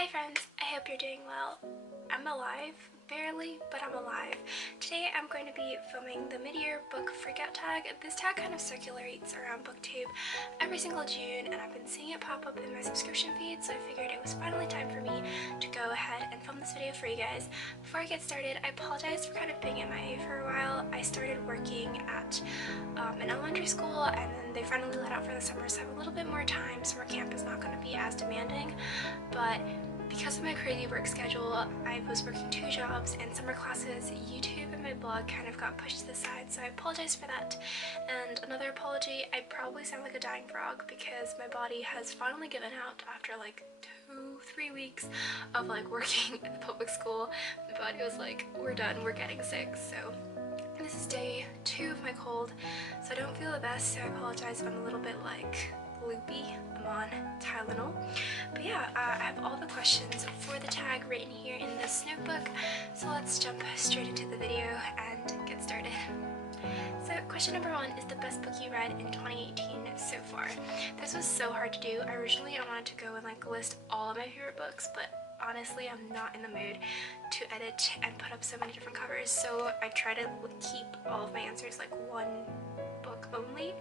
Hi friends, I hope you're doing well. I'm alive, barely, but I'm alive. Today I'm going to be filming the mid-year book freakout tag. This tag kind of circulates around booktube every single June, and I've been seeing it pop up in my subscription feed, so I figured it was finally time for me to go ahead and film this video for you guys. Before I get started, I apologize for kind of being MIA for a while. I started working at an elementary school, and then they finally let out for the summer, so I have a little bit more time. Summer camp is not going to be as demanding, but because of my crazy work schedule, I was working 2 jobs and summer classes, YouTube and my blog kind of got pushed to the side, so I apologize for that. And another apology, I probably sound like a dying frog because my body has finally given out after like 2-3 weeks of like working at the public school. My body was like, we're done, we're getting sick. So this is day 2 of my cold, so I don't feel the best, so I apologize if I'm a little bit like loopy. I'm on Tylenol. But yeah, I have all the questions for the tag written here in this notebook, so let's jump straight into the video and get started. So question number 1 is the best book you read in 2018 so far. This was so hard to do. Originally I wanted to go and like list all of my favorite books, but honestly I'm not in the mood to edit and put up so many different covers, so I try to keep all of my answers like one book only,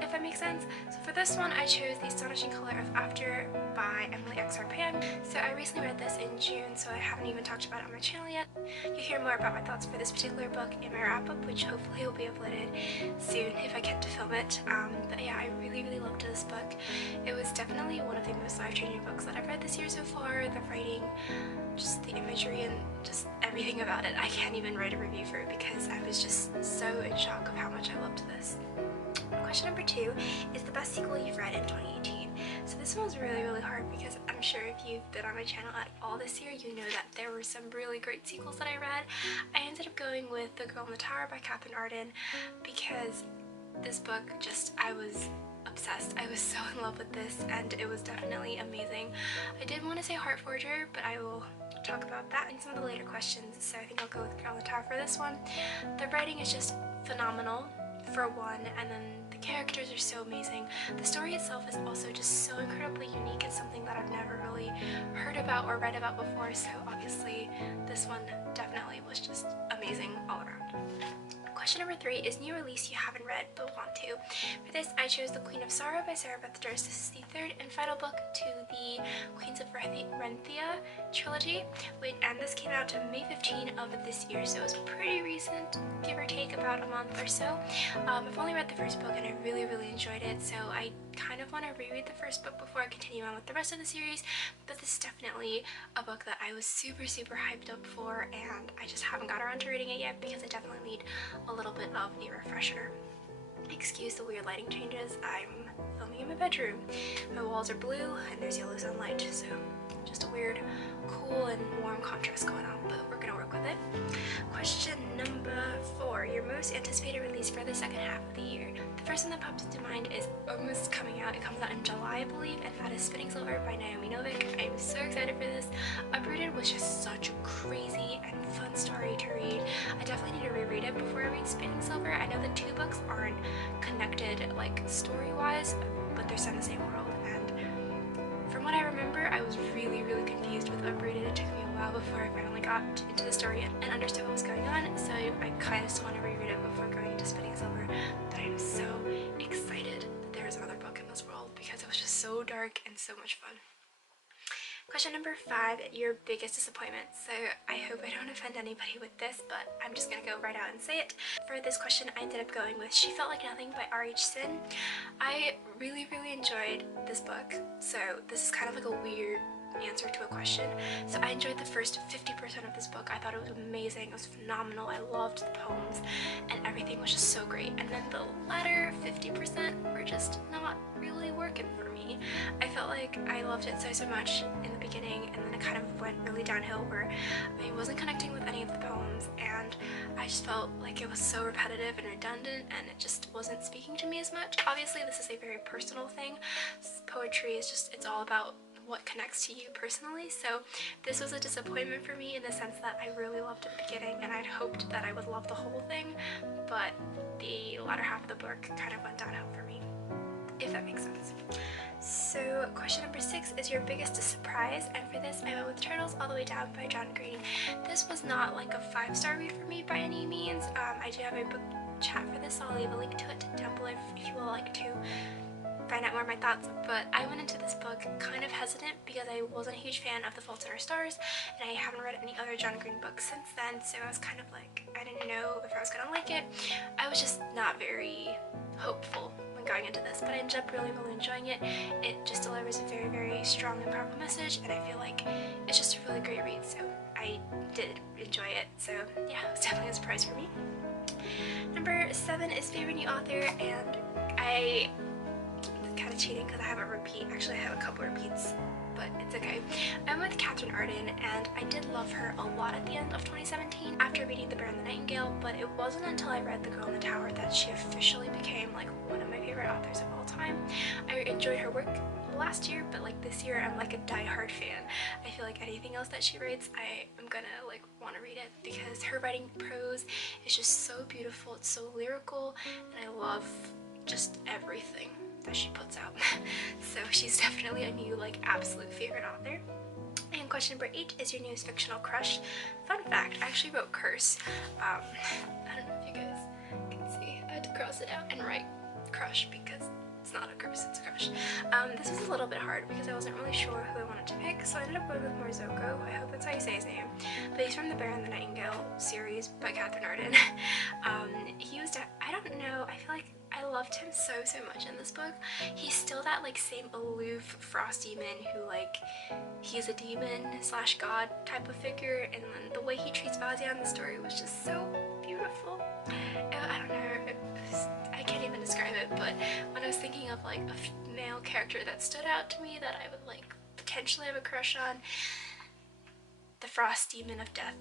if that makes sense. So for this one I chose The Astonishing Color of After by Emily X. Pan. So I recently read this in June, so I haven't even talked about it on my channel yet. You'll hear more about my thoughts for this particular book in my wrap-up, which hopefully will be uploaded soon if I get to film it. But yeah, I really loved this book. It was definitely one of the most life-changing books that I've read this year so far. The writing, just the imagery, and just everything about it. I can't even write a review for it because I was just so in shock of how much I loved this. Question number 2 is the best sequel you've read in 2018. So this one was really hard because I'm sure if you've been on my channel at all this year, you know that there were some really great sequels that I read. I ended up going with The Girl in the Tower by Catherine Arden because this book I was obsessed. I was so in love with this and it was definitely amazing. I did want to say Heart Forger, but I will talk about that in some of the later questions, so I think I'll go with Girl in the Tower for this one. The writing is just phenomenal for one, and then the characters are so amazing. The story itself is also just so incredibly unique. It's something that I've never really heard about or read about before, so obviously this one definitely was just amazing all around. Question number 3 is new release you haven't read but want to. For this, I chose The Queen of Sorrow by Sarah Beth Durst. This is the 3rd and final book to the Queens of Renthia trilogy, and this came out May 15 of this year, so it was pretty recent, give or take about a month or so. I've only read the first book and I really enjoyed it, so I kind of want to reread the first book before I continue on with the rest of the series, but this is definitely a book that I was super hyped up for, and I just haven't got around to reading it yet because I definitely need a little bit of a refresher. Excuse the weird lighting changes. I'm filming in my bedroom. My walls are blue and there's yellow sunlight, so just a weird cool and warm contrast going on, but we're gonna work with it. Question number 4, your most anticipated release for the second half of the year. The first one that pops into mind is almost coming out. It comes out in July, I believe, and that is Spinning Silver by Naomi Novik. I'm so excited for this. Uprooted was just such a crazy and fun story to read. I definitely need to reread it before I read Spinning Silver. I know the 2 books aren't connected like story-wise, but they're set in the same world, and from what I remember, I was really confused with Uprooted. It took me a while before I finally got into the story and understood what was going on, so I kind of still want to reread it before going into Spinning Silver. But I'm so excited that there is another book in this world because it was just so dark and so much fun. Question number 5, your biggest disappointment. So I hope I don't offend anybody with this, but I'm just gonna go right out and say it. For this question, I ended up going with She Felt Like Nothing by R.H. Sin. I really enjoyed this book, so this is kind of like a weird answer to a question. So I enjoyed the first 50% of this book. I thought it was amazing, it was phenomenal, I loved the poems, and everything was just so great. And then the latter 50% were just not really working for me. I felt like I loved it so much in the beginning, and then it kind of went really downhill where I wasn't connecting with any of the poems, and I just felt like it was so repetitive and redundant, and it just wasn't speaking to me as much. Obviously this is a very personal thing. Poetry is just, it's all about what connects to you personally, so this was a disappointment for me in the sense that I really loved it at the beginning and I'd hoped that I would love the whole thing, but the latter half of the book kind of went downhill for me. If that makes sense. So question number 6 is your biggest surprise, and for this I went with Turtles All the Way Down by John Green. This was not like a 5-star read for me by any means. I do have a book chat for this, so I'll leave a link to it down below if you would like to find out more of my thoughts. But I went into this book kind of hesitant because I wasn't a huge fan of The Fault in Our Stars, and I haven't read any other John Green books since then, so I was kind of like, I didn't know if I was gonna like it. I was just not very hopeful when going into this, but I ended up really enjoying it. It just delivers a very strong and powerful message, and I feel like it's just a really great read, so I did enjoy it. So yeah, it was definitely a surprise for me. Number 7 is favorite new author, and I kind of cheating because I have a repeat. Actually, I have a couple repeats, but it's okay. I'm with Catherine Arden, and I did love her a lot at the end of 2017 after reading The Bear and the Nightingale, but it wasn't until I read The Girl in the Tower that she officially became like one of my favorite authors of all time. I enjoyed her work last year, but like this year I'm like a die-hard fan. I feel like anything else that she writes, I am gonna like want to read it because her writing prose is just so beautiful. It's so lyrical, and I love just everything that she puts out. So she's definitely a new like absolute favorite author. And question number 8 is your newest fictional crush. Fun fact, I actually wrote curse. I don't know if you guys can see. I had to cross it out and write crush because it's not a curse, it's a crush. This was a little bit hard because I wasn't really sure who I wanted to pick, so I ended up going with Morzoko. I hope that's how you say his name. But he's from the Bear and the Nightingale series by Catherine Arden. He was, I don't know, I feel like I loved him so much in this book. He's still that like same aloof frost demon who like, he's a demon slash god type of figure, and then the way he treats Vazia in the story was just so beautiful. I don't know, I can't even describe it, but when I was thinking of like a male character that stood out to me that I would like potentially have a crush on, the frost demon of death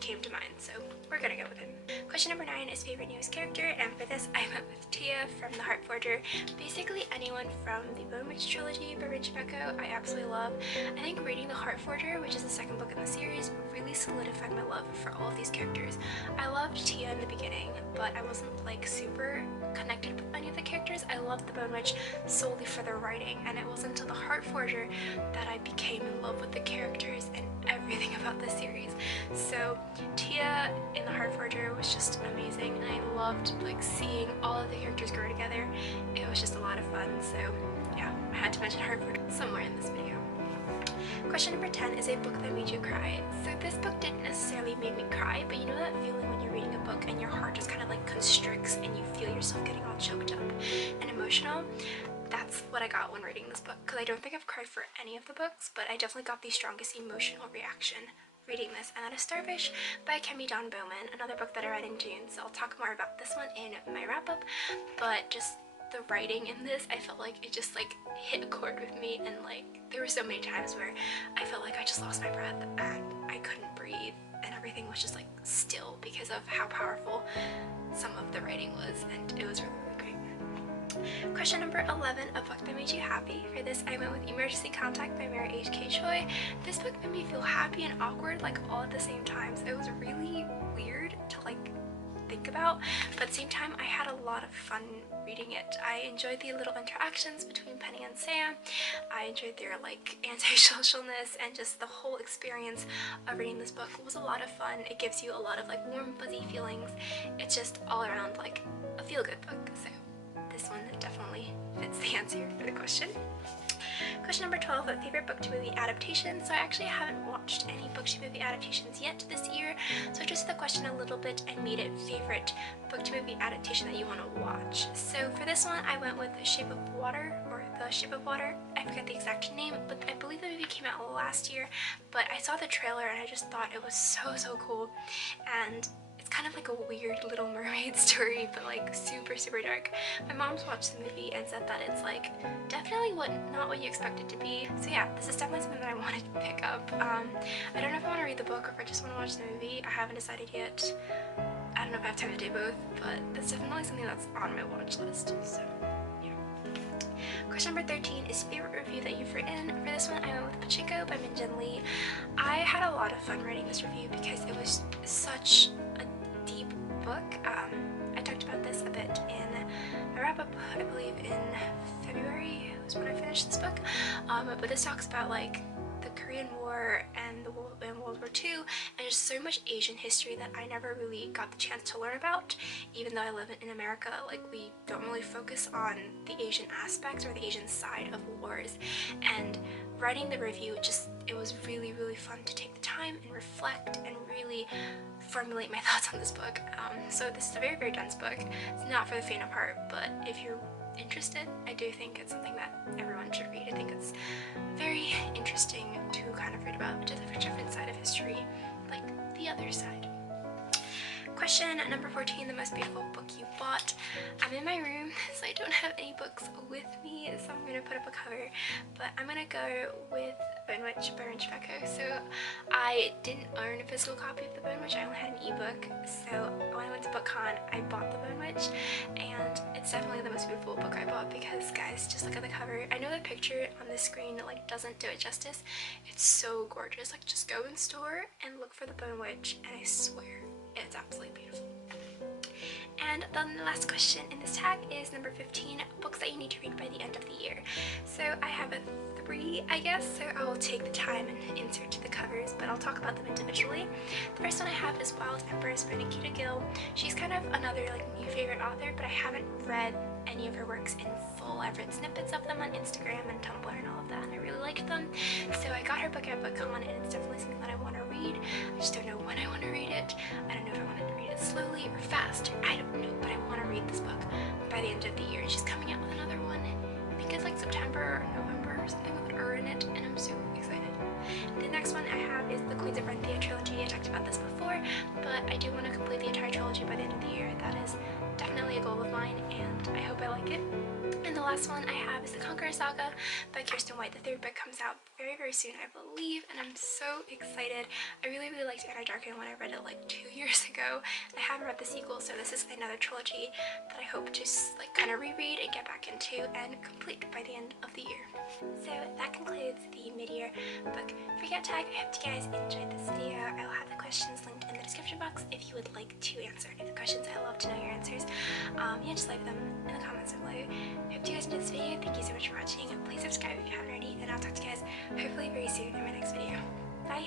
came to mind, so we're gonna go with him. Question number 9 is favorite newest character, and for this I went with Tia from The Heart Forger. Basically anyone from the Bone Witch trilogy by Richie Beko I absolutely love. I think reading The Heart Forger, which is the second book in the series, really solidified my love for all of these characters. I loved Tia in the beginning, but I wasn't like super connected with any of the characters. I loved the Bone Witch solely for their writing, and it wasn't until The Heart Forger that I became in love with the characters and everything about the series. So Tia in The Heart Forger was just amazing, and I loved like seeing all of the characters grow together. It was just a lot of fun, so yeah, I had to mention Heart Forger somewhere in this video. Question number 10 is a book that made you cry. So this book didn't necessarily make me cry, but you know that feeling when you're reading a book and your heart just kind of like constricts and you feel yourself getting all choked up and emotional? That's what I got when reading this book, because I don't think I've cried for any of the books, but I definitely got the strongest emotional reaction reading this, and that is Starfish by Kemi Dawn Bowman, another book that I read in June, so I'll talk more about this one in my wrap-up. But just the writing in this, I felt like it just like hit a chord with me, and like there were so many times where I felt like I just lost my breath and I couldn't breathe, and everything was just like still because of how powerful some of the writing was, and it was really great. Question number 11, a book that made you happy. For this I went with Emergency Contact by Mary H.K. Choi. This book made me feel happy and awkward like all at the same time, so it was really weird to like think about, but at the same time I had a lot of fun reading it. I enjoyed the little interactions between Penny and Sam. I enjoyed their like anti-socialness, and just the whole experience of reading this book was a lot of fun. It gives you a lot of like warm fuzzy feelings. It's just all around like a feel-good book, so this one definitely fits the answer for the question. Question number 12, a favorite book to movie adaptation. So I actually haven't watched any book to movie adaptations yet this year, so I twisted the question a little bit and made it favorite book to movie adaptation that you want to watch. So for this one I went with The Shape of Water, or The Shape of Water. I forget the exact name, but I believe the movie came out last year, but I saw the trailer and I just thought it was so cool, and it's kind of like a weird Little Mermaid story, but like super dark. My mom's watched the movie and said that it's like definitely not what you expect it to be. So yeah, this is definitely something that I wanted to pick up. I don't know if I want to read the book or if I just want to watch the movie. I haven't decided yet. I don't know if I have time to do both, but that's definitely something that's on my watch list. So yeah. Question number 13 is favorite review that you've written. For this one I went with Pachinko by Min Jin Lee. I had a lot of fun writing this review because it was such a deep book. I talked about this a bit in my wrap-up, I believe in February was when I finished this book. But this talks about like the Korean War and World War II, and just so much Asian history that I never really got the chance to learn about. Even though I live in America, like we don't really focus on the Asian aspects or the Asian side of wars. And writing the review, it was really fun to take the time and reflect and really formulate my thoughts on this book. So this is a very dense book. It's not for the faint of heart, but if you're interested, I do think it's something that everyone should read. I think it's very interesting to kind of read about just a different side of history, like the other side. Question number 14, the most beautiful book you bought. I'm in my room, so I don't have any books with me, so I'm going to put up a cover, but I'm going to go with Bone Witch by Rinch Becco. So I didn't own a physical copy of the Bone Witch, I only had an ebook, so when I went to BookCon, I bought the Bone Witch, and it's definitely the most beautiful book I bought because, guys, just look at the cover. I know the picture on the screen like doesn't do it justice. It's so gorgeous. Like, just go in store and look for the Bone Witch, and I swear, it's absolutely beautiful. And then the last question in this tag is number 15, books that you need to read by the end of the year. So I have 3, I guess, so I will take the time and insert the covers, but I'll talk about them individually. The first one I have is Wild Empress by Nikita Gill. She's kind of another like new favorite author, but I haven't read any of her works in full. I've read snippets of them on Instagram and Tumblr and all of that, and I really liked them. So I got her book at BookCon, and it's definitely something that I want to read. I just don't know when I want to read it. I don't know if I want to read it slowly or fast. I don't know, but I want to read this book by the end of the year. And she's coming out with another one. I think it's like September or November or something with an R in it, and I'm so excited. The next one I have is the Queens of Renthia trilogy. I talked about this before, but I do want to complete the entire trilogy by the end of the year. That is definitely a goal of mine, and I hope I like it. And the last one I have is The Conqueror Saga by Kirsten White. The 3rd book comes out very soon, I believe, and I'm so excited. I really liked Anna Darkin when I read it like 2 years ago. I haven't read the sequel, so this is another trilogy that I hope to like kind of reread and get back into and complete by the end of the year. So that concludes the mid-year book forget tag. I hope you guys enjoyed this video. I will have the questions linked in the description box if you would like to answer any of the questions. I love to know your answers. Yeah, just leave them in the comments below. Hope you guys enjoyed this video. Thank you so much for watching. Please subscribe if you haven't already, and I'll talk to you guys hopefully very soon in my next video. Bye!